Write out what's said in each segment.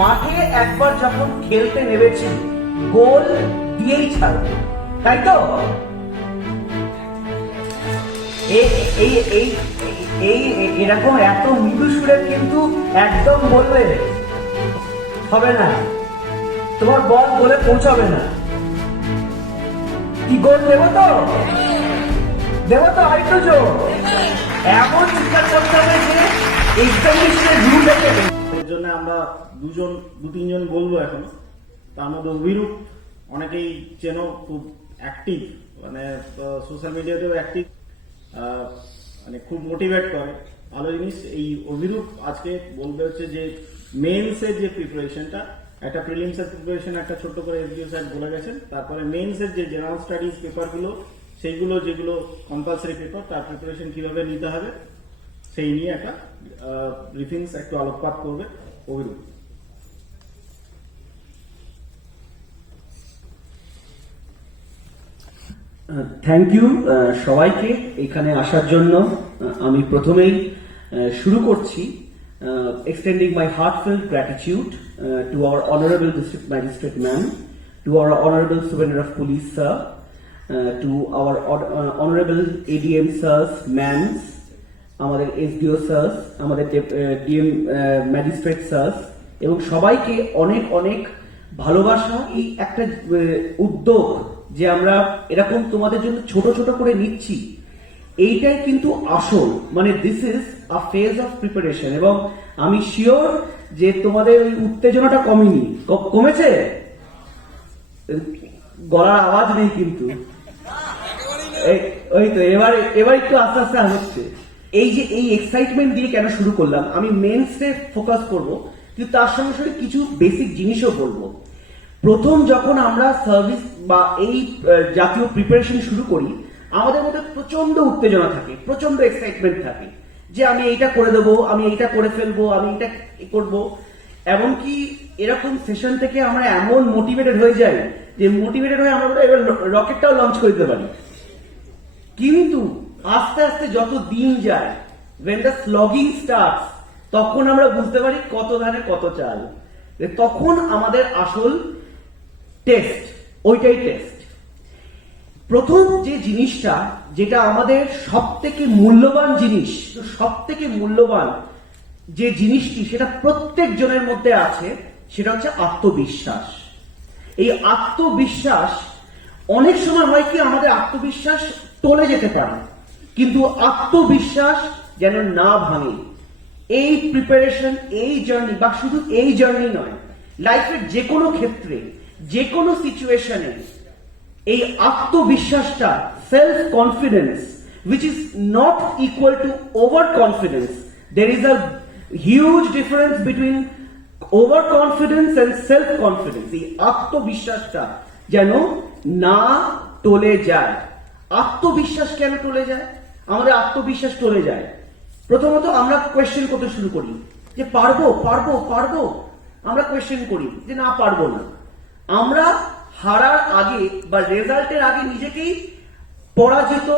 মাঠে একবার যখন খেলতে নেমেছি গোল দিয়েই ছাড়বে, তাই তো? এরকম এত মৃদু সুরে কিন্তু একদম বললে হবে না, তোমার বল বলে পৌঁছাবে না। কি গোল দেবো তো? দেবো তো আরেকটু জোর, এমন চিৎকার করতে হবে যে এক্সামিনেশনের রুল দেখে। এর জন্য আমরা দু তিনজন বলবো এখন। তার মধ্যে অভিরূপ অনেকেই চেনো, খুব অ্যাক্টিভ, মানে সোশ্যাল মিডিয়াতেও অ্যাক্টিভ, মানে খুব মোটিভেট করে, ভালো জিনিস। এই অভিরূপ আজকে বলবে হচ্ছে যে মেন্সের যে প্রিপারেশনটা, একটা প্রিলিমসের প্রিপারেশন একটা ছোট্ট করে এসডিও স্যার বলে গেছেন, তারপরে মেন্সের যে জেনারেল স্টাডিজ পেপারগুলো সেইগুলো যেগুলো কম্পালসারি পেপার তার প্রিপারেশন কিভাবে নিতে হবে সেই নিয়ে একটা ব্রিফিংস একটু আলোকপাত করবে অভিরূপ। থ্যাংক ইউ সবাইকে এখানে আসার জন্য। আমি প্রথমেই শুরু করছি extending my heartfelt gratitude to our honorable district magistrate ma'am, to our honorable superintendent of police sir, to our honorable ADM sirs, ma'ams, আমাদের SDO sirs, আমাদের DM magistrate sirs, এবং সবাইকে অনেক অনেক ভালোবাসা। এই একটা উদ্যোগ যে আমরা এরকম তোমাদের জন্য ছোট ছোট করে নিচ্ছি, এইটাই কিন্তু আসল, মানে this is a phase of preparation. এবং আমি শিওর যে তোমাদের ওই উত্তেজনাটা কমেনি, কমেছে? গলার আওয়াজ নেই কিন্তু, ওই তো এবার একটু আস্তে আস্তে হচ্ছে। এই যে এই এক্সাইটমেন্ট দিয়ে কেন শুরু করলাম, আমি মেন্সে ফোকাস করব, কিন্তু তার সঙ্গে সঙ্গে কিছু বেসিক জিনিসও বলবো। প্রথম যখন আমরা সার্ভিস বা এই জাতীয় প্রিপারেশন শুরু করি, আমাদের মধ্যে প্রচন্ড উত্তেজনা থাকে, প্রচন্ড এক্সাইটমেন্ট থাকে যে আমি এইটা করে দেবো, আমি এইটা করে ফেলবো, আমি এটা করবো। এমনকি এরকম সেশন থেকে আমরা এমন মোটিভেটেড হয়ে যাই যে মোটিভেটেড হয়ে আমরা এবার রকেটটাও লঞ্চ করে দিতে পারি। কিন্তু আস্তে আস্তে যত দিন যায়, when the slogging starts, তখন আমরা বুঝতে পারি কত ধানে কত চাল। তখন আমাদের আসল টেস্ট, ওইটাই টেস্ট। প্রথম যে জিনিসটা, যেটা আমাদের সব থেকে মূল্যবান জিনিস, সব থেকে মূল্যবান যে জিনিসটি সেটা প্রত্যেক জনের মধ্যে আছে, সেটা হচ্ছে আত্মবিশ্বাস। এই আত্মবিশ্বাস অনেক সময় হয় কি আমাদের আত্মবিশ্বাস টলে যেতে পারে, কিন্তু আত্মবিশ্বাস যেন না ভাঙে। এই প্রিপারেশন, এই জার্নি, বা শুধু এই জার্নি নয়, লাইফের যে কোনো ক্ষেত্রে, যে কোনো সিচুয়েশনে এই আত্মবিশ্বাসটা, self confidence, which is not equal to overconfidence. There is a huge difference between overconfidence and self-confidence. এই আত্মবিশ্বাসটা যেন না টলে যায়। আত্মবিশ্বাস কেন টলে যায়? আমাদের আত্মবিশ্বাস টলে যায় প্রথমত আমরা কোয়েশ্চেন করতে শুরু করি যে পারবো পারবো পারবো, আমরা কোয়েশ্চেন করি যে না পারবো না। আমরা হারার আগে বা রেজাল্টের আগে নিজেকেই পরাজিত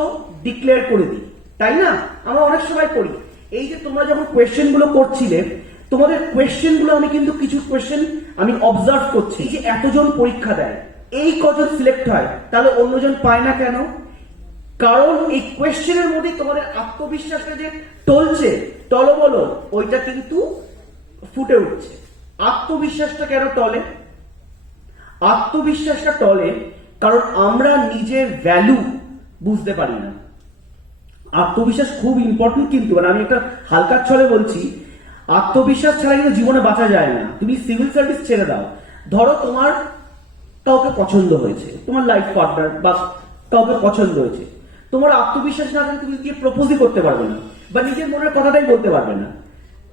ডিক্লেয়ার করে দিই, তাই না? আমরা অনেক সময় করি। এই যে তোমরা যখন কোয়েশ্চেন গুলো করছিলে, তোমাদের কোয়েশ্চেন গুলো আমি কিন্তু কিছু কোয়েশ্চেন আমি অবজার্ভ করছি। এই যে এতজন পরীক্ষা দেয়, এই কজন সিলেক্ট হয়, তাহলে অন্যজন পায় না কেন? কারণ এই কোয়েশ্চেনের মধ্যে তোমাদের আত্মবিশ্বাসটা যে টলছে, টলবলো, ওইটা কিন্তু ফুটে উঠছে। আত্মবিশ্বাসটা কেন টলে? আত্মবিশ্বাসটা টলে কারণ আমরা নিজের ভ্যালু বুঝতে পারি না। আত্মবিশ্বাস খুব ইম্পর্টেন্ট, কিন্তু মানে আমি একটা হালকার ছলে বলছি, আত্মবিশ্বাস ছাড়া কিন্তু জীবনে বাঁচা যায় না। তুমি সিভিল সার্ভিস ছেড়ে দাও, ধরো তোমার কাউকে পছন্দ হয়েছে, তোমার লাইফ পার্টনার বা কাউকে পছন্দ হয়েছে, তোমার আত্মবিশ্বাস না থাকলে তুমি গিয়ে প্রপোজই করতে পারবে না, বা নিজের মনের কথাটাই বলতে পারবে না।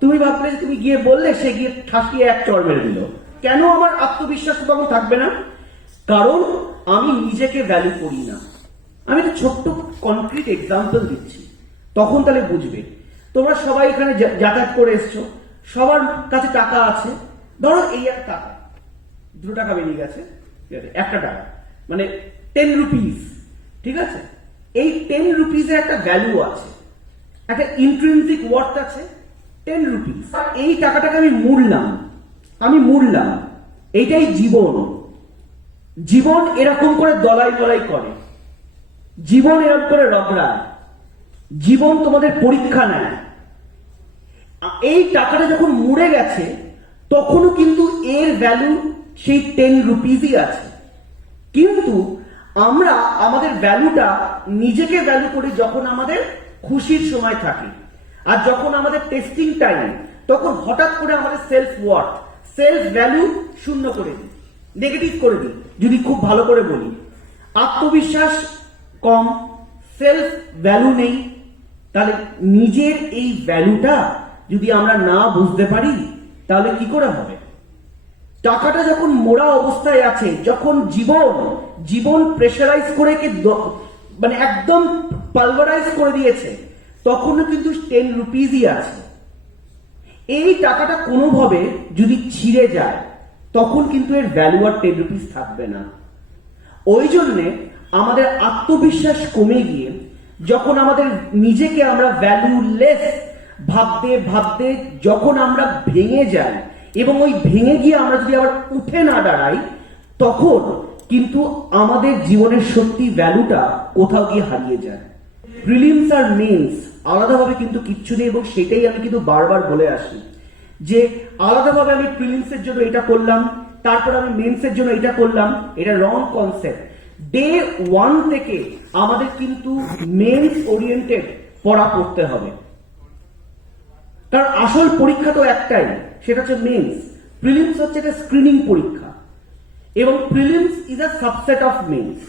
তুমি ভাবলে যে তুমি গিয়ে বললে, সে গিয়ে ঠাসিয়ে এক চড় মেরে দিল। কেন আমার আত্মবিশ্বাস তখন থাকবে না? কারণ আমি নিজেকে ভ্যালু করি না। আমি একটা ছোট্ট কনক্রিট এক্সাম্পল দিচ্ছি, তখন তাহলে বুঝবে। তোমরা সবাই এখানে যাতায়াত করে এসছো, সবার কাছে টাকা আছে, ধরো এই এক টাকা, 2 টাকা বেরিয়ে গেছে, ঠিক আছে, 1 টাকা, মানে 10 রুপিস, ঠিক আছে। এই 10 রুপিসের একটা ভ্যালু আছে, একটা ইন্ট্রিনসিক ওয়ার্থ আছে, 10 রুপিস। এই টাকাটাকে আমি মুড়লাম, আমি মরলাম, এইটাই জীবন। জীবন এরকম করে দলাই দলাই করে, জীবন এরকম করে রগড়ায়, জীবন তোমাদের পরীক্ষা নেয়। এই টাকাটা যখন মরে গেছে তখনও কিন্তু এর ভ্যালু সেই 10 রুপিসই আছে। কিন্তু আমরা আমাদের ভ্যালুটা নিজেকে ভ্যালু করি যখন আমাদের খুশির সময় থাকে, আর যখন আমাদের টেস্টিং টাইম তখন হঠাৎ করে আমাদের সেলফ ওয়ার্থ, সেলফ ভ্যালু শূন্য করে দিই, নেগেটিভ করে দিই। যদি খুব ভালো করে বলি, আত্মবিশ্বাস কম, সেলফ ভ্যালু নেই, তাহলে নিজের এই ভ্যালুটা যদি আমরা না বুঝতে পারি তাহলে কি করে হবে? টাকাটা যখন মোড়া অবস্থায় আছে, যখন জীবন প্রেশারাইজ করে মানে একদম পালভারাইজ করে দিয়েছে, তখনও কিন্তু 10 রুপিসই আছে। এই টাকাটা কোনোভাবে যদি ছিঁড়ে যায় তখন কিন্তু এর ভ্যালু আর 10 রুপিস থাকবে না। ওই জন্যে আমাদের আত্মবিশ্বাস কমে গিয়ে যখন আমাদের নিজেকে আমরা ভ্যালুলেস ভাবতে ভাবতে যখন আমরা ভেঙে যাই, এবং ওই ভেঙে গিয়ে আমরা যদি আবার উঠে না দাঁড়াই, তখন কিন্তু আমাদের জীবনের সত্যি ভ্যালুটা কোথাও গিয়ে হারিয়ে যায়। প্রিলিমস আর মেন্স আলাদাভাবে কিন্তু কিচ্ছু নেই, এবং সেটাই আমি কিন্তু বারবার বলে আসি যে আলাদাভাবে আমি প্রিলিমসের জন্য এটা করলাম, তারপর আমি মেন্সের জন্য এটা করলাম, এটা রং কনসেপ্ট। ডে 1 থেকে আমাদের কিন্তু মেন্স ওরিয়েন্টেড পড়া পড়তে হবে, কারণ আসল পরীক্ষা তো একটাই, সেটা হচ্ছে মেন্স। প্রিলিমস হচ্ছে একটা স্ক্রিনিং পরীক্ষা, এবং prelims is a subset of mains.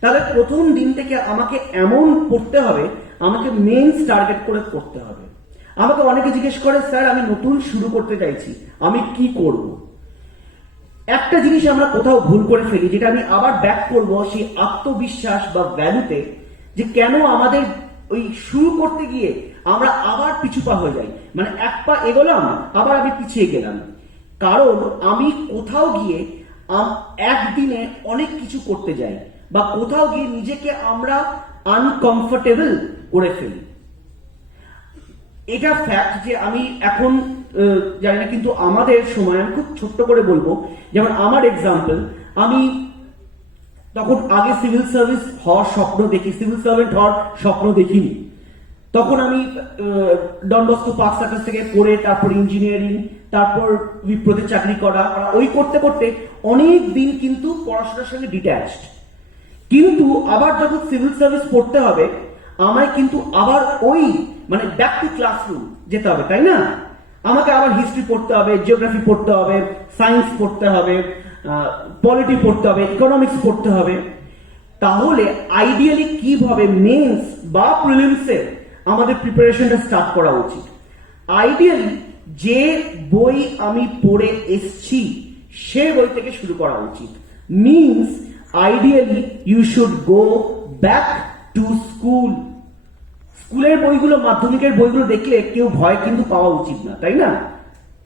তাহলে প্রথম দিন থেকে আমাকে এমন পড়তে হবে, আমাকে মেন্স টার্গেট করে পড়তে হবে। আমাকে অনেকে জিজ্ঞেস করে, স্যার আমি নতুন শুরু করতে চাইছি, আমি কি করব? একটা জিনিস আমরা কোথাও ভুল করে ফেলি, যেটা আমি আবার ব্যাক করব সেই আত্মবিশ্বাস বা ভ্যালুতে, যে কেন আমাদের ওই শুরু করতে গিয়ে আমরা আবার পিছু পা হয়ে যাই, মানে এক পা এগোলাম আবার আমি পিছিয়ে গেলাম। কারণ আমি কোথাও গিয়ে একদিনে অনেক কিছু করতে যাই, বা কোথাও গিয়ে নিজেকে আমরা আনকমফোর্টেবল করে ফেলি। এটা ফ্যাক্ট যে আমি এখন জানি না, কিন্তু আমাদের সময় আমি খুব ছোট্ট করে বলবো, যেমন আমার এক্সাম্পল, আমি তখন আগে সিভিল সার্ভিস হওয়ার স্বপ্ন দেখি, সিভিল সার্ভেন্ট হওয়ার স্বপ্ন দেখিনি। তখন আমি ডন বস্কো পার্ক সার্কাস থেকে পড়ে তারপর ইঞ্জিনিয়ারিং, তারপর উইপ্রোতে চাকরি করা, ওই করতে করতে অনেক দিন কিন্তু পড়াশোনার সঙ্গে ডিট্যাচড। কিন্তু আবার যখন সিভিল সার্ভিস পড়তে হবে, আমায় কিন্তু আবার ওই মানে ব্যাক টু ক্লাসরুম যেতে হবে, তাই না? আমাকে আবার হিস্ট্রি পড়তে হবে, জিওগ্রাফি পড়তে হবে, সায়েন্স পড়তে হবে, পলিটি পড়তে হবে, ইকোনমিক্স পড়তে হবে। তাহলে আইডিয়ালি কিভাবে মেন্স বা প্রিলিমসে আমাদের প্রিপারেশনটা স্টার্ট করা উচিত? আইডিয়ালি যে বই আমি পড়ে এসছি সে বই থেকে শুরু করা উচিত। Means ideally you should go back to school. স্কুলের বইগুলো, মাধ্যমিকের বইগুলো দেখলে কেউ ভয় কিন্তু পাওয়া উচিত না, তাই না?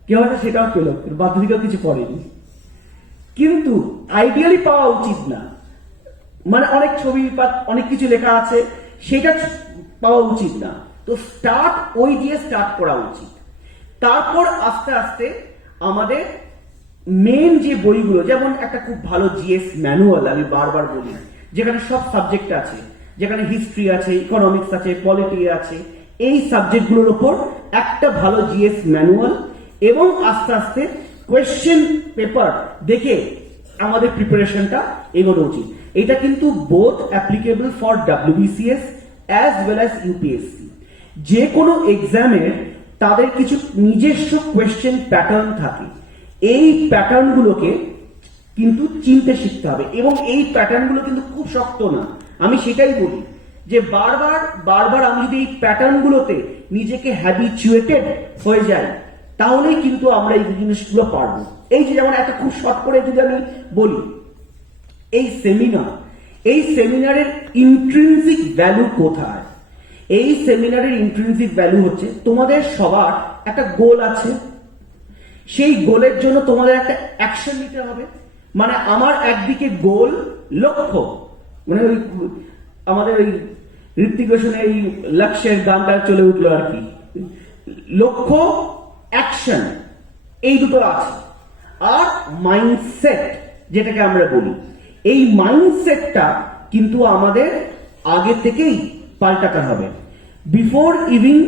কেউ হয়তো সেটাও পেল, মাধ্যমিকেও কিছু পড়েনি, কিন্তু আইডিয়ালি পাওয়া উচিত না। মানে অনেক ছবি বা অনেক কিছু লেখা আছে, সেটা পাওয়া উচিত না। তো স্টার্ট ওই দিয়ে স্টার্ট করা উচিত। তারপর আস্তে আস্তে আমাদের মেন যে বইগুলো, যেমন একটা খুব ভালো জিএস ম্যানুয়াল আমি বারবার বলি, যেখানে সব সাবজেক্ট আছে, যেখানে হিস্ট্রি আছে, ইকোনমিক্স আছে, পলিটি আছে, এই সাবজেক্টগুলোর উপর একটা ভালো জিএস ম্যানুয়াল, এবং আস্তে আস্তে কোয়েশ্চেন পেপার দেখে আমাদের প্রিপারেশনটা এগোনো উচিত। এটা কিন্তু both applicable for WBCS as well as UPSC. যে কোনো এক্সামের তাদের কিছু নিজস্ব কোয়েশ্চেন প্যাটার্ন থাকে, এই প্যাটার্নগুলোকে কিন্তু চিনতে শিখতে হবে, এবং এই প্যাটার্নগুলো কিন্তু খুব শক্ত না। আমি সেটাই বলি যে বারবার বারবার আমি যদি এই প্যাটার্নগুলোতে নিজেকে হ্যাবিচুয়েটেড হয়ে যাই, তাহলেই কিন্তু আমরা এই জিনিসগুলো পারবো। এই যে যেমন একটা খুব শর্ট করে যদি আমি বলি, এই সেমিনারের ইন্ট্রিনসিক ভ্যালু কোথায়? এই সেমিনারের ইন্ট্রিনসিক ভ্যালু হচ্ছে তোমাদের সবার একটা গোল আছে, সেই গোলের জন্য তোমাদের একটা অ্যাকশন নিতে হবে। মানে আমার একদিকে গোল, লক্ষ্য, মানে ওই আমাদের ওই ঋত্বিক রোশনের এই লক্ষ্যের গানটা চলে উঠলো আর কি, লক্ষ্য অ্যাকশন, এই দুটো আছে। আর মাইন্ডসেট যেটাকে আমরা বলি, এই মাইন্ডসেটটা কিন্তু আমাদের আগে থেকেই পাল্টাতে হবে। Before even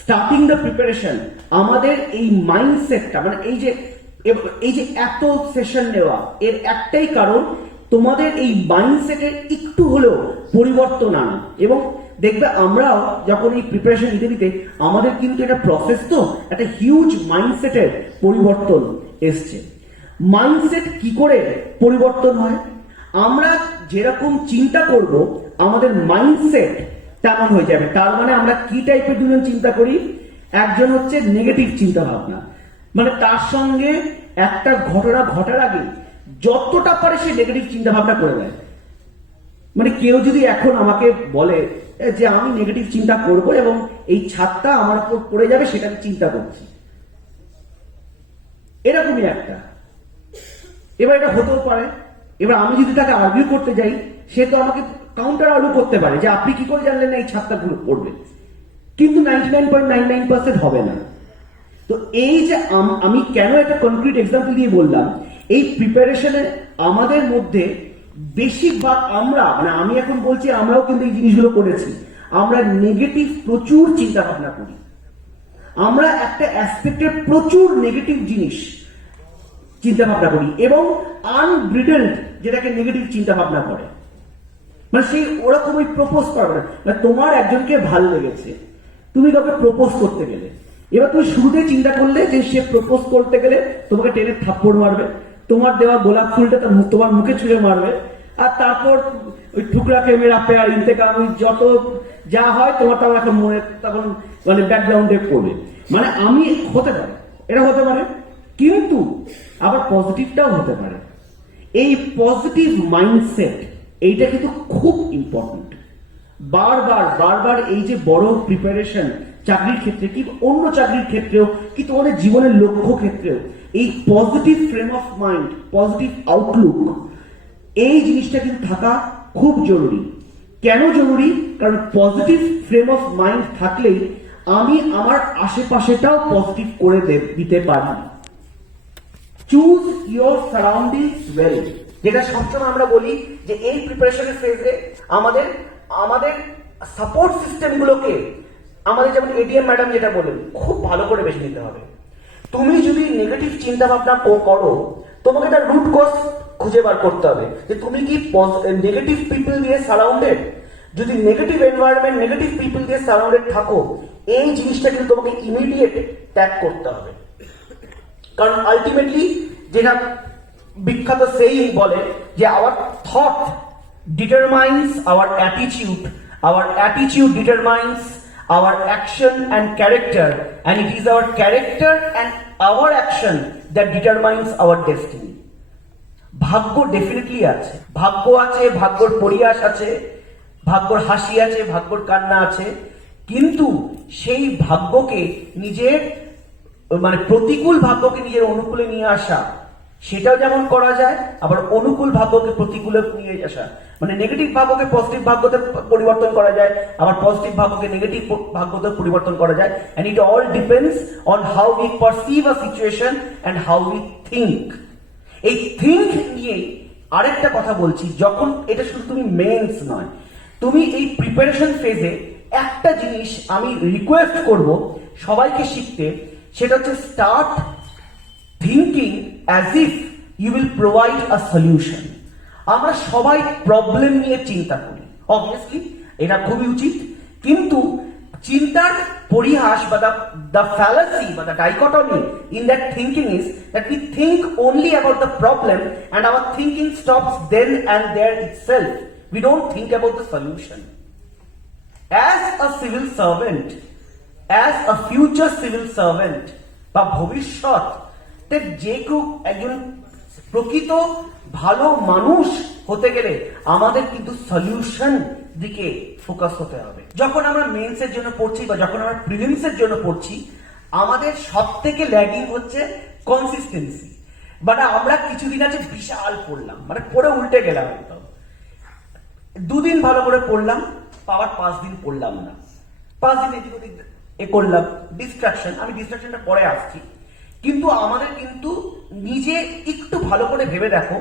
starting the preparation আমাদের এই মাইন্ডসেটটা, মানে এই যে এত সেশন নেওয়া, এর একটাই কারণ তোমাদের এই মাইন্ডসেটের একটু হলেও পরিবর্তন আনা। এবং দেখবে আমরাও যখন এই প্রিপারেশন নিতে আমাদের কিন্তু এটা প্রসেস, তো একটা হিউজ মাইন্ডসেটের পরিবর্তন এসছে। মাইন্ডসেট কি করে পরিবর্তন হয়? আমরা যেরকম চিন্তা করব আমাদের মাইন্ডসেট তেমন হয়ে যাবে। তার মানে আমরা কি টাইপের দুজন চিন্তা করি? একজন হচ্ছে নেগেটিভ চিন্তা ভাবনা, মানে তার সঙ্গে একটা ঘটনা ঘটার আগে যতটা পারে সে নেগেটিভ চিন্তা ভাবনা করে দেয়। মানে কেউ যদি এখন আমাকে বলে যে আমি নেগেটিভ চিন্তা করব এবং এই ছাদটা আমার উপর পড়ে যাবে, সেটা আমি চিন্তা করছি, এরকমই একটা। এবার এটা হতেও পারে। এবার আমি যদি তাকে আর্গুই করতে যাই, সে তো আমাকে কাউন্টার আর্গুই করতে পারে যে আপনি কি করে জানলেন না এই ছাদটা পড়বে, কিন্তু 99.99% হবে না। তো এই যে আমি কেন একটা কনক্রিট এক্সাম্পল দিয়ে বললাম, এই প্রিপারেশনে আমাদের মধ্যে বেশিরভাগ আমরা, মানে আমি এখন বলছি আমরাও কিন্তু এই জিনিসগুলো করেছি, আমরা নেগেটিভ প্রচুর চিন্তা ভাবনা করি। আমরা একটা অ্যাসপেক্টের প্রচুর নেগেটিভ জিনিস চিন্তা ভাবনা করি এবং আনব্রিডেলড যেটাকে নেগেটিভ চিন্তা ভাবনা করে। মানে সেই ওরকম ওই প্রপোজ করবে না, তোমার একজনকে ভাল লেগেছে, তুমি কাউকে প্রপোজ করতে গেলে, এবার তুমি শুরুতেই চিন্তা করলে যে সে প্রপোজ করতে গেলে তোমাকে টেনে থাপ্পড় মারবে, তোমার দেওয়া গোলাপ ফুলটা তোমার মুখে ছুঁড়ে মারবে, আর তারপর ওই টুকরা প্রেমের আফেয়ার ইন্তেকাম যত যা হয় তোমার তাও এখন মনে তখন মানে ব্যাকগ্রাউন্ডে পড়বে। মানে আমি হতে পারে, এটা হতে পারে, কিন্তু আবার পজিটিভটাও হতে পারে। এই পজিটিভ মাইন্ডসেট এইটা কিন্তু খুব ইম্পর্টেন্ট। বারবার এই যে বড় প্রিপারেশন চাকরির ক্ষেত্রে কি অন্য চাকরির ক্ষেত্রেও কি তোমাদের জীবনের লক্ষ্য ক্ষেত্রেও এই positive frame of mind, positive Outlook, এই জিনিসটা কিন্তু থাকা খুব জরুরি। কেন জরুরি? কারণ পজিটিভ ফ্রেম অফ মাইন্ড থাকলেই আমি আমার আশেপাশেটাও পজিটিভ করে দিতে পারি। চুজ ইয়োর সারাউন্ডিংস ওয়েল, যেটা সবসময় আমরা বলি যে এই প্রিপারেশনের ফেজে আমাদের সাপোর্ট সিস্টেম গুলোকে আমাদের, যেমন এডিএম ম্যাডাম যেটা বলেন, খুব ভালো করে বেছে নিতে হবে। তুমি যদি নেগেটিভ চিন্তা ভাবনা করো, তোমাকে তার রুট কজ খুঁজে বার করতে হবে যে তুমি কি নেগেটিভ পিপল দিয়ে সারাউন্ডেড। যদি নেগেটিভ এনভায়রনমেন্ট, নেগেটিভ পিপল দিয়ে সারাউন্ডেড থাকো, এই জিনিসটা কিন্তু তোমাকে ইমিডিয়েট ত্যাগ করতে হবে। কারণ আলটিমেটলি যেটা বিখ্যাত সেইং বলে যে our thought determines our attitude determines our action and character, and it is our character and our action that determines our destiny. ভাগ্য ডেফিনেটলি আছে, ভাগ্যর পরিহাস আছে, ভাগ্যর হাসি আছে, ভাগ্যর কান্না আছে, কিন্তু সেই ভাগ্যকে নিজের মানে প্রতিকূল ভাগ্যকে নিজের অনুকূলে নিয়ে আসা, সেটাও যেমন করা যায়, আবার অনুকূল ভাগ্যকে প্রতিকূলে নিয়ে আসা, মানে নেগেটিভ ভাগ্যকে পজিটিভ ভাগ্যতে পরিবর্তন করা যায়, আবার পজিটিভ ভাগ্যকে নেগেটিভ ভাগ্যতে পরিবর্তন করা যায়। And it all depends on how we perceive a situation and how we think. এই থিঙ্ক নিয়ে আরেকটা কথা বলছি, যখন এটা শুধু তুমি মেন্স নয়, তুমি এই প্রিপারেশন ফেজে একটা জিনিস আমি রিকোয়েস্ট করব সবাইকে শিখতে, সেটা হচ্ছে start thinking as if you will provide a solution. আমরা সবাই প্রবলেম নিয়ে চিন্তা করি, অবভিয়াসলি এটা খুবই উচিত, কিন্তু চিন্তার পরিহাস বা the fallacy বা the dichotomy in that thinking is that we think only about the problem and our thinking stops then and there itself. We don't think about the solution. As a civil servant, as a future civil servant বা ভবিষ্যৎ যে কেউ একজন প্রকৃত ভালো মানুষ হতে গেলে আমাদের কিন্তু সলিউশন দিকে ফোকাস হতে হবে। যখন আমরা মেন্সের জন্য পড়ছি বা যখন আমরা প্রিলিমসের জন্য পড়ছি, আমাদের সব থেকে ল্যাগিং হচ্ছে কনসিস্টেন্সি। মানে আমরা কিছুদিন আছে বিশাল পড়লাম, মানে পড়ে উল্টে গেলাম একদম, দুদিন ভালো করে পড়লাম, পাওয়ার 5 দিন পড়লাম না, 5 দিন এদিক ওদিক করলাম, ডিস্ট্রাকশন। আমি ডিস্ট্রাকশনটা পরে আসছি, কিন্তু আমাদের কিন্তু নিজে একটু ভালো করে ভেবে দেখো,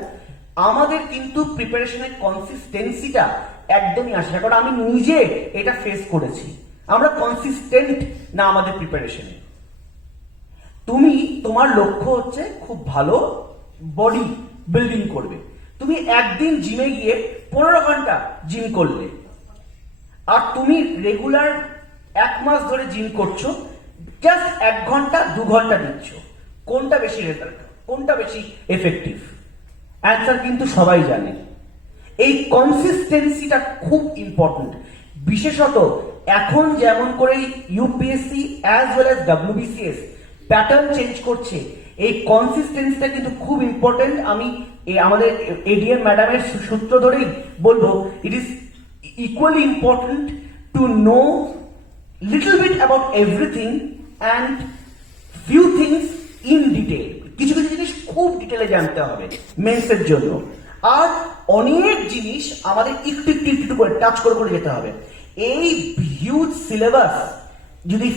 আমাদের কিন্তু প্রিপারেশনের কনসিস্টেন্সিটা একদমই আসে না, কারণ আমি নিজে এটা ফেস করেছি। আমরা কনসিস্টেন্ট না আমাদের প্রিপারেশনে। তুমি তোমার লক্ষ্য হচ্ছে খুব ভালো বডি বিল্ডিং করবে, তুমি একদিন জিমে গিয়ে 15 ঘন্টা জিম করলে, আর তুমি রেগুলার 1 মাস ধরে জিম করছো, জাস্ট 1 ঘন্টা 2 ঘন্টা দিচ্ছ, কোনটা বেশি রেজাল্ট, কোনটা বেশি এফেক্টিভ? অ্যান্সার কিন্তু সবাই জানে। এই কনসিস্টেন্সিটা খুব ইম্পর্টেন্ট, বিশেষত এখন যেমন করে UPSC as well as WBCS pattern change করছে, এই কনসিস্টেন্সিটা কিন্তু খুব ইম্পর্টেন্ট। আমি আমাদের এডিএম ম্যাডামের সূত্র ধরেই বলবো, it is equally important to know little bit about everything and few things in detail. কিছু কিছু জিনিস খুব ডিটেলে জানতে হবে মেন্সের জন্য, আর অনেক জিনিস আমাদের একটু একটু একটু করে টাচ করে করে যেতে হবে। এই হিউজ সিলেবাস যদি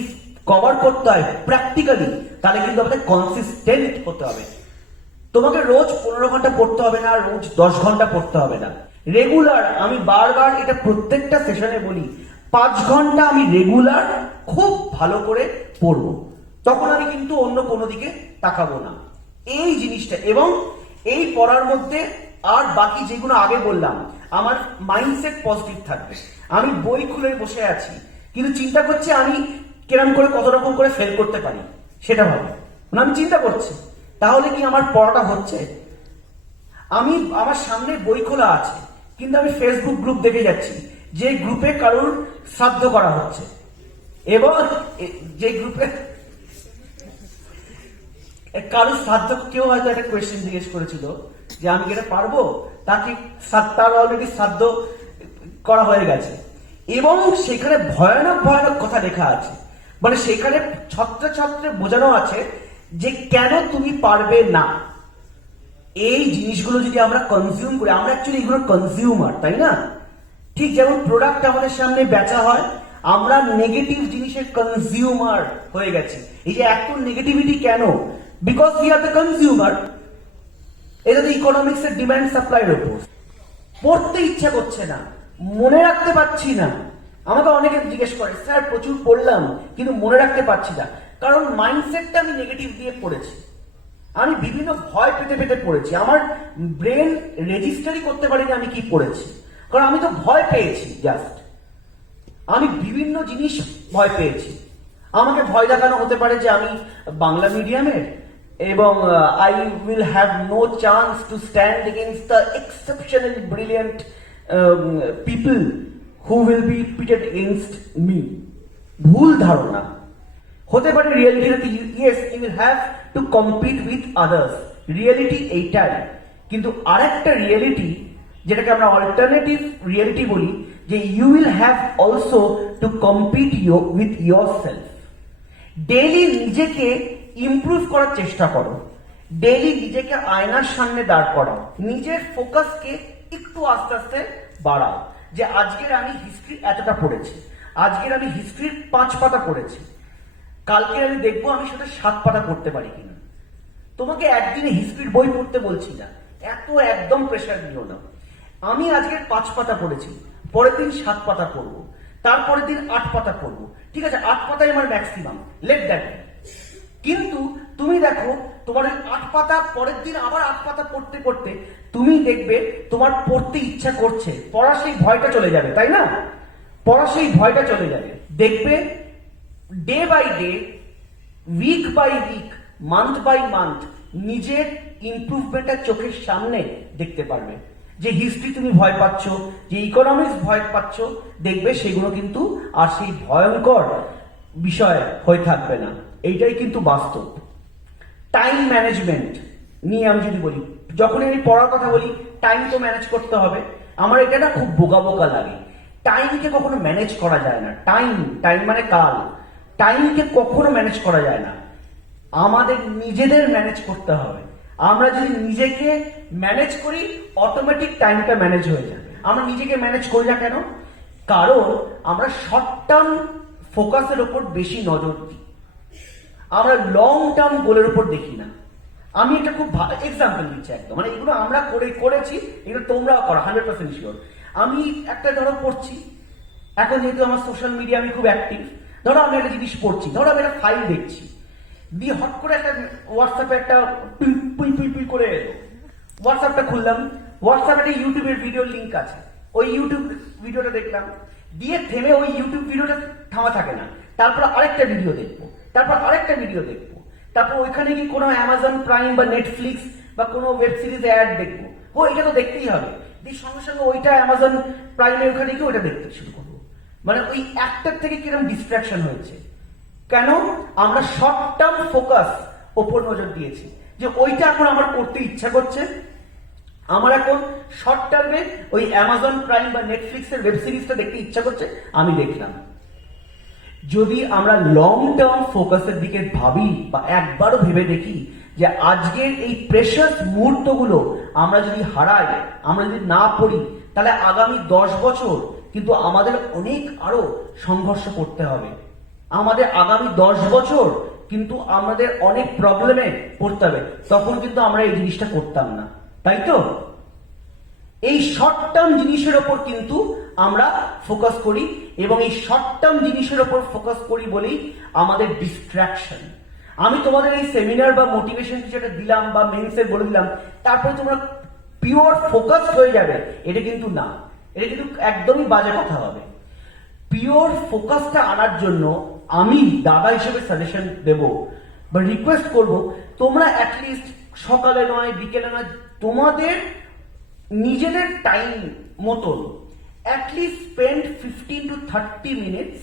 কভার করতে হয় প্র্যাকটিক্যালি, তাহলে কিন্তু আমাদের কনসিস্টেন্ট হতে হবে। তোমাকে রোজ 15 ঘন্টা পড়তে হবে না, রোজ 10 ঘন্টা পড়তে হবে না, রেগুলার, আমি বারবার এটা প্রত্যেকটা সেশনে বলি, 5 ঘন্টা আমি রেগুলার খুব ভালো করে পড়বো, তখন আমি কিন্তু অন্য কোনো দিকে তাকাবো না। এই জিনিসটা, এবং এই পড়ার মধ্যে আর বাকি যেগুলো আগে বললাম, আমার মাইন্ডসেট পজিটিভ থাকবে। আমি বই খুলে বসে আছি কিন্তু চিন্তা করছি আমি কিরম করে কত রকম করে ফেল করতে পারি, সেটা ভাবি, মানে আমি চিন্তা করছি, তাহলে কি আমার পড়াটা হচ্ছে? আমি আমার সামনে বই খোলা আছে কিন্তু আমি ফেসবুক গ্রুপ দেখে যাচ্ছি, যে গ্রুপে কারোর শ্রাদ্ধ করা হচ্ছে, এবং যে গ্রুপে কারোর শ্রাদ্ধ, কেউ হয়তো একটা কোয়েশ্চেন জিজ্ঞেস করেছিল যে আমি কি এটা পারবো, তাকে তার অলরেডি শ্রাদ্ধ করা হয়ে গেছে, এবং সেখানে ভয়ানক ভয়ানক কথা লেখা আছে, মানে সেখানে ছত্রে ছত্রে বোঝানো আছে যে কেন তুমি পারবে না। এই জিনিসগুলো যদি আমরা কনজিউম করি, আমরা অ্যাকচুয়ালি এগুলো কনজিউমার, তাই না? ঠিক যেমন প্রোডাক্ট আমাদের সামনে বেচা হয়, আমরা নেগেটিভ জিনিসের কনজিউমার হয়ে গেছি। এই যে এত নেগেটিভিটি কেন? Because we are the consumer. এটা তো ইকোনমিক্স এর ডিমান্ড সাপ্লাইয়ের উপর। পড়তে ইচ্ছা করছে না, মনে রাখতে পারছি না। আমাকে অনেকে জিজ্ঞেস করে, স্যার প্রচুর পড়লাম কিন্তু মনে রাখতে পারছি না, কারণ মাইন্ডসেটটা আমি নেগেটিভ দিয়ে পড়েছি। আমি বিভিন্ন ভয় পেতে পেতে পড়েছি, আমার ব্রেন রেজিস্টারই করতে পারিনি আমি কি পড়েছি, কারণ আমি তো ভয় পেয়েছি। জাস্ট আমি বিভিন্ন জিনিস ভয় পেয়েছি। আমাকে ভয় দেখানো হতে পারে যে আমি বাংলা মিডিয়ামের, এবং I will have no chance to stand against the exceptionally brilliant people who will be pitted against me. ভুল ধারণা হতে পারে। Reality, yes you will have to compete with others, reality এইটাই। কিন্তু আরেকটা রিয়েলিটি, যেটাকে আমরা অল্টারনেটিভ রিয়েলিটি বলি, যে you will have also to compete with yourself. Daily নিজেকে ইমপ্রুভ করার চেষ্টা করো, ডেইলি নিজেকে আয়নার সামনে দাঁড় করাও, নিজের ফোকাসকে একটু আস্তে আস্তে বাড়াও। যে আজকের আমি হিস্ট্রি এতটা পড়েছি, আজকের আমি হিস্ট্রির 5 পাতা পড়েছি, কালকে আমি দেখবো আমি সেটা 7 পাতা পড়তে পারি কিনা। তোমাকে একদিনে হিস্ট্রির বই পড়তে বলছি না, এত একদম প্রেশার নিও না। আমি আজকের 5 পাতা পড়েছি, পরের দিন 7 পাতা পড়বো, তারপরের দিন 8 পাতা পড়বো, ঠিক আছে, 8 পাতাই আমার ম্যাক্সিমাম, লেট দ্যাট। কিন্তু তুমি দেখো, তোমার 8 পাতা পরের দিন আবার 8 পাতা পড়তে পড়তে তুমি দেখবে তোমার পড়তে ইচ্ছা করছে, পড়া সেই ভয়টা চলে যাবে, তাই না? পড়া সেই ভয়টা চলে যাবে। দেখবে day by day, week by week, month by month নিজের ইমপ্রুভমেন্টটা চোখের সামনে দেখতে পারবে। যে হিস্ট্রি তুমি ভয় পাচ্ছ, যে ইকোনমিক্স ভয় পাচ্ছ, দেখবে সেগুলো কিন্তু আর সেই ভয়ঙ্কর বিষয় হয়ে থাকবে না। এইটাই কিন্তু বাস্তব। টাইম ম্যানেজমেন্ট নিয়ে আমি যদি বলি, যখন আমি পড়ার কথা বলি, টাইম তো ম্যানেজ করতে হবে। আমার এটা না খুব বোকা বোকা লাগে, টাইমকে কখনো ম্যানেজ করা যায় না। টাইম টাইম মানে কাল, টাইমকে কখনো ম্যানেজ করা যায় না। আমাদের নিজেদের ম্যানেজ করতে হবে। আমরা যদি নিজেকে ম্যানেজ করি, অটোমেটিক টাইমটা ম্যানেজ হয়ে যাবে। আমরা নিজেকে ম্যানেজ করি না কেন? কারণ আমরা শর্ট টার্ম ফোকাসের ওপর বেশি নজর দিই। আমরা লং টার্ম গোলের উপর দেখি না। আমি একটা খুব ভালো এক্সাম্পল দিচ্ছি একদম, মানে এগুলো আমরা করেছি, এগুলো তোমরাও করো 100% শিওর। আমি একটা ধরো পড়ছি, এখন যেহেতু আমার সোশ্যাল মিডিয়া আমি খুব অ্যাক্টিভ, ধরো আমি একটা জিনিস পড়ছি, ধরো আমি একটা ফাইল দেখছি, দিয়ে হট করে একটা হোয়াটসঅ্যাপে একটা পুই পুই পুই করে এলো, হোয়াটসঅ্যাপটা খুললাম, হোয়াটসঅ্যাপে একটা ইউটিউবের ভিডিও লিঙ্ক আছে, ওই ইউটিউব ভিডিওটা দেখলাম, দিয়ে থেমে ওই ইউটিউব ভিডিওটা থামা থাকে না, তারপর আরেকটা ভিডিও দেখবো, তারপর আরেকটা ভিডিও দেখবো, তারপর ওইখানে কি কোনো অ্যামাজন প্রাইম বা নেটফ্লিক্স বা কোনো ওয়েব সিরিজ অ্যাড দেখবো, ও এটা তো দেখতেই হবে, দিয়ে সঙ্গে সঙ্গে ওইটা অ্যামাজন প্রাইমে ওখানে গিয়ে ওইটা দেখতে শুরু করবো। মানে ওই একটার থেকে কিরকম ডিস্ট্রাকশন হয়েছে, কেন? আমরা শর্ট টার্ম ফোকাস ওপর নজর দিয়েছি, যে ওইটা এখন আমার করতে ইচ্ছা করছে, আমার এখন শর্ট টার্মে ওই অ্যামাজন প্রাইম বা নেটফ্লিক্সের ওয়েব সিরিজটা দেখতে ইচ্ছা করছে, আমি দেখলাম। যদি আমরা লং টার্ম ফোকাসের দিকে ভাবি বা একবারও ভেবে দেখি যে আজকের এই প্রেশাস মুহূর্তগুলো আমরা যদি হারাই, আমরা যদি না পড়ি, তাহলে আগামী 10 বছর কিন্তু আমাদের অনেক আরো সংঘর্ষ করতে হবে। আমাদের আগামী 10 বছর কিন্তু আমাদের অনেক প্রবলেমে পড়তে হবে, তখন কিন্তু আমরা এই জিনিসটা করতাম না, তাই তো? এই শর্ট টার্ম জিনিসের ওপর কিন্তু আমরা ফোকাস করি, এবং এই শর্ট টার্ম জিনিসের ওপর ফোকাস করি বলেই আমাদের ডিস্ট্রাকশন। আমি তোমাদের এই সেমিনার বা মোটিভেশন কিছু একটা দিলাম বা মেন্সে বলে দিলাম, তারপরে তোমরা পিওর ফোকাস হয়ে যাবে, এটা কিন্তু না, এটা কিন্তু একদমই বাজে কথা হবে। পিওর ফোকাসটা আনার জন্য আমি দাদা হিসেবে সাজেশন দেব বা রিকোয়েস্ট করব, তোমরা অ্যাটলিস্ট সকালে নয়, বিকেলে নয়, তোমাদের নিজেদের টাইম মতন at least spend 15 to 30 minutes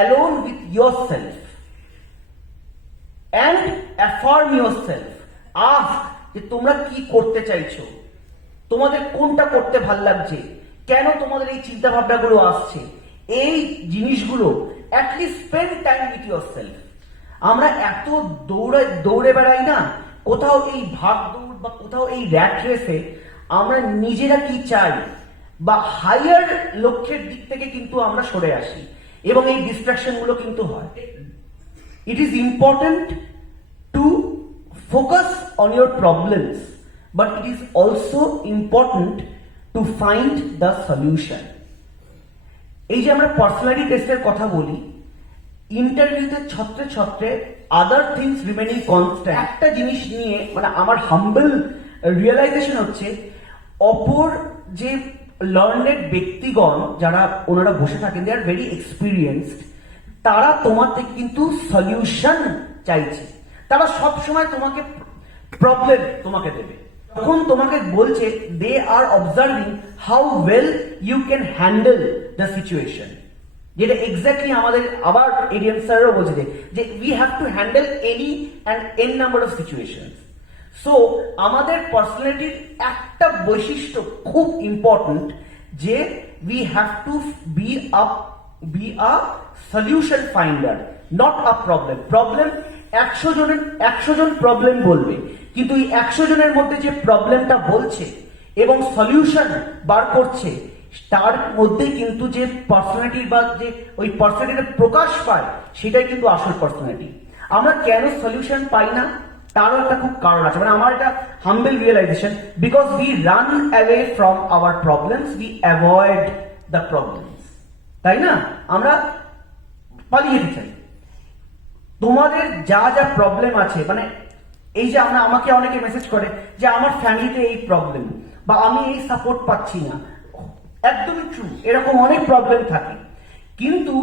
alone with yourself and affirm yourself. Ask যে তোমরা কি করতে চাইছো, তোমাদের কোনটা করতে ভাল লাগছে, কেন তোমাদের এই চিন্তা ভাবনাগুলো আসছে, এই জিনিসগুলো at least spend time with yourself. আমরা এত দৌড়ে বেড়াই না, কোথাও এই ভাগ দৌড় বা কোথাও এই র্যাট রেসে আমরা নিজেরা কি চাই বা হায়ার লক্ষ্যের দিক থেকে কিন্তু আমরা সরে আসি, এবং এই ডিস্ট্রাকশন গুলো কিন্তু হয়। It is important to focus on your problems, but it is also important to find the solution. এই যে আমরা পার্সোনালিটি টেস্টের কথা বলি, ইন্টারভিউতে ছত্রে ছত্রে আদার থিংস রিমেনিং কনস্ট্যান্ট, একটা জিনিস নিয়ে মানে আমার হাম্বল রিয়েলাইজেশন হচ্ছে, অপর যে লার্নেড ব্যক্তিগণ যারা ওনারা বসে থাকেন, দে আর ভেরি এক্সপিরিয়েন্সড, তারা তোমার থেকে কিন্তু সলিউশন চাইছে, তারা সব সময় তোমাকে প্রবলেম তোমাকে দেবে, তখন তোমাকে বলছে they are observing how well you can handle the situation, যেটা এক্স্যাক্টলি আমাদের আবার এডিএম স্যারও বলছে যে we have to handle any and n number of situation. So আমাদের পার্সোনালিটির একটা বৈশিষ্ট্য খুব ইম্পর্টেন্ট, যে we have to be a solution finder, not a problem. Problem 100 জন প্রবলেম বলবে, কিন্তু এই 100 জনের মধ্যে যে প্রবলেমটা বলছে এবং সলিউশন বার করছে, তার মধ্যে কিন্তু যে পার্সোনালিটি বা যে ওই পার্সোনালিটির প্রকাশ পায়, সেটাই কিন্তু আসল পার্সোনালিটি। আমরা কেন সলিউশন পাই না, তারও একটা খুব কারণ আছে, মানে আমার এটা humble realisation, because we run away from our problems, we avoid the problems, তাই না? আমরা পালিয়ে যেতে চাই। তোমাদের যা যা প্রবলেম আছে, মানে এই যে আমাকে অনেকে মেসেজ করে যে আমার ফ্যামিলিতে এই প্রবলেম, বা আমি এই সাপোর্ট পাচ্ছি না, একদমই ট্রু, এরকম অনেক প্রবলেম থাকে, কিন্তু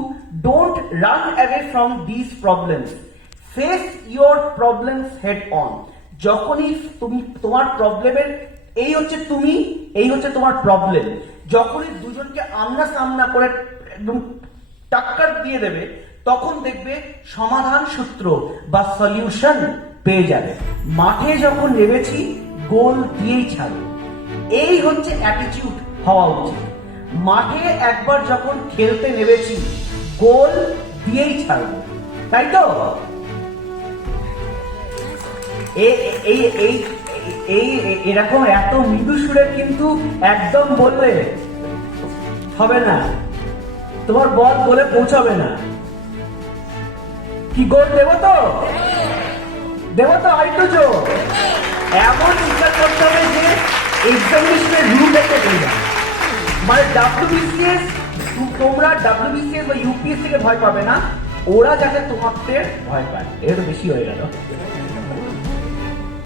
don't run away from this problems, face your problems head on. যখনই তুমি তোমার প্রবলেমের এই হচ্ছে তুমি, এই হচ্ছে তোমার প্রবলেম, যখনই দুজনকে আমনা সামনা করে একদম টাক্কার দিয়ে দেবে, তখন দেখবে সমাধান সূত্র বা সলিউশন পেয়ে যাবে। মাঠে যখন নেমেছি গোল দিয়েই ছাড়ো, এই হচ্ছে অ্যাটিটিউড হওয়া উচিত। মাঠে একবার যখন খেলতে নেমেছি গোল দিয়েই ছাড়বো, তাই তো? এরকম এত মৃদু সুরে কিন্তু একদম বললে হবে না, তোমার বল বলে পৌঁছাবে না। কি গোল দেবো তো? দেবো তো আরেকটু জোর। এমন চিন্তা করতে হবে যে এক্সামিনেশনের রুল একটা পেয়ে যাবে। মানে WBCS, তোমরা WBCS বা UPS থেকে ভয় পাবে না, ওরা যাতে তোমাকে ভয় পায়, এটা তো বেশি হয়ে গেল।